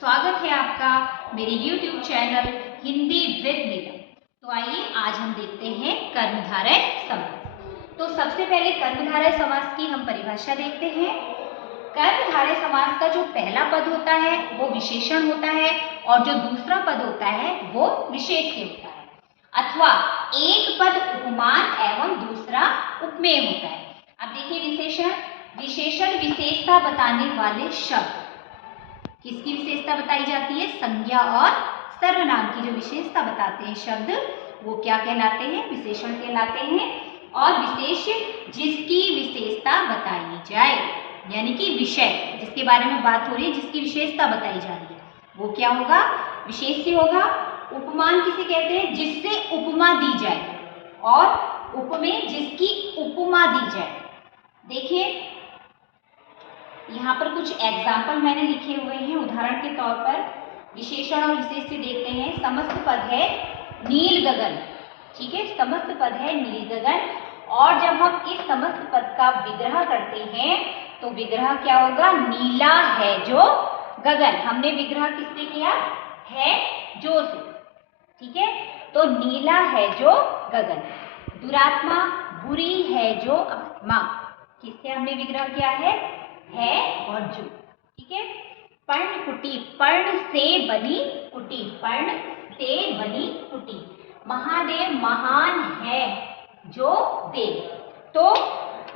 स्वागत है आपका मेरे YouTube चैनल हिंदी विद नीलम। तो आइए आज हम देखते हैं कर्मधारय समास। तो सबसे पहले कर्मधारय समास की हम परिभाषा देखते हैं। कर्मधारय समास का जो पहला पद होता है वो विशेषण होता है और जो दूसरा पद होता है वो विशेष्य होता है, अथवा एक पद उपमान एवं दूसरा उपमेय होता है। अब देखिए विशेषण, विशेषण विशेषता बताने वाले शब्द। किसकी विशेषता बताई जाती है? संज्ञा और सर्वनाम की जो विशेषता बताते हैं शब्द वो क्या कहलाते हैं? विशेषण कहलाते हैं। और विशेष जिसकी विशेषता बताई जाए, यानी कि विषय जिसके बारे में बात हो रही है, जिसकी विशेषता बताई जा रही है, वो क्या होगा? विशेष्य होगा। उपमान किसे कहते हैं? जिससे उपमा दी जाए, और उपमेय जिसकी उपमा दी जाए। देखिए यहाँ पर कुछ एग्जाम्पल मैंने लिखे हुए हैं उदाहरण के तौर पर। विशेषण और विशेष्य देखते हैं। समस्त पद है नील गगन, ठीक है, समस्त पद है नील गगन, और जब हम इस समस्त पद का विग्रह करते हैं तो विग्रह क्या होगा? नीला है जो गगन। हमने विग्रह किससे किया? है जो से, ठीक है। तो नीला है जो गगन। दुरात्मा बुरी है जो आत्मा, किससे हमने विग्रह किया है और जो, ठीक है। पर्ण कुटी, पर्ण से बनी कुटी, पर्ण से बनी कुटी। महादेव महान है जो देव। तो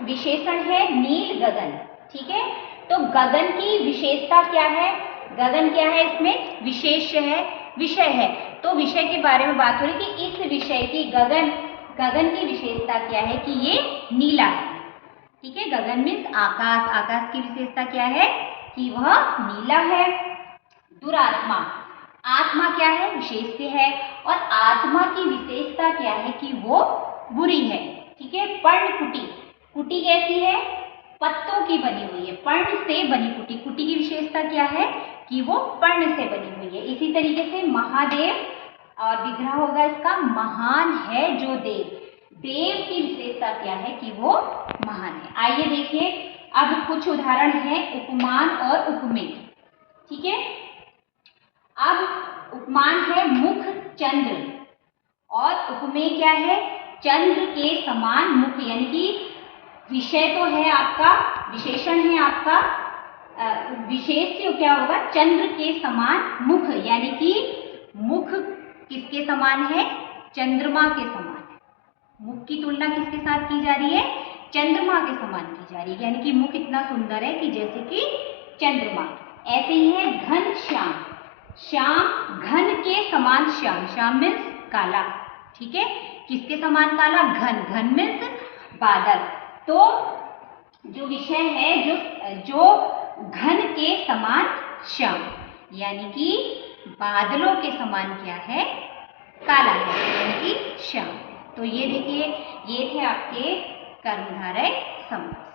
विशेषण है नील गगन, ठीक है। तो गगन की विशेषता क्या है? गगन क्या है? इसमें विशेष है, विषय है। तो विषय के बारे में बात हो रही कि इस विषय की गगन की विशेषता क्या है? कि ये नीला है, ठीक है। गगन मीन्स आकाश, आकाश की विशेषता क्या है? कि वह नीला है। दुरात्मा, आत्मा क्या है? विशेष्य है, और आत्मा की विशेषता क्या है? कि वो बुरी है, ठीक है। पर्ण कुटी, कुटी कैसी है? पत्तों की बनी हुई है, पर्ण से बनी कुटी। कुटी की विशेषता क्या है? कि वो पर्ण से बनी हुई है। इसी तरीके से महादेव, और विग्रह होगा इसका महान है जो देव। देव की विशेषता क्या है? कि वो महान है। आइए देखिए अब कुछ उदाहरण हैं उपमान और उपमेय, ठीक है। अब उपमान है मुख चंद्र, और उपमेय क्या है? चंद्र के समान मुख, यानी कि विषय तो है आपका, विशेषण है आपका, विशेष्य क्या होगा? चंद्र के समान मुख, यानी कि मुख किसके समान है? चंद्रमा के समान है। मुख की तुलना किसके साथ की जा रही है? चंद्रमा के समान की जा रही है, यानी कि मुख इतना सुंदर है कि जैसे कि चंद्रमा। ऐसे ही है घन श्याम, श्याम घन के समान श्याम, श्याम मीन्स काला, ठीक है। किसके समान काला? घन, घन मीन्स बादल। तो जो विषय है जो घन के समान श्याम, यानी कि बादलों के समान क्या है? काला है, यानी कि श्याम। तो ये देखिए, ये थे आपके कर्मधारय समास।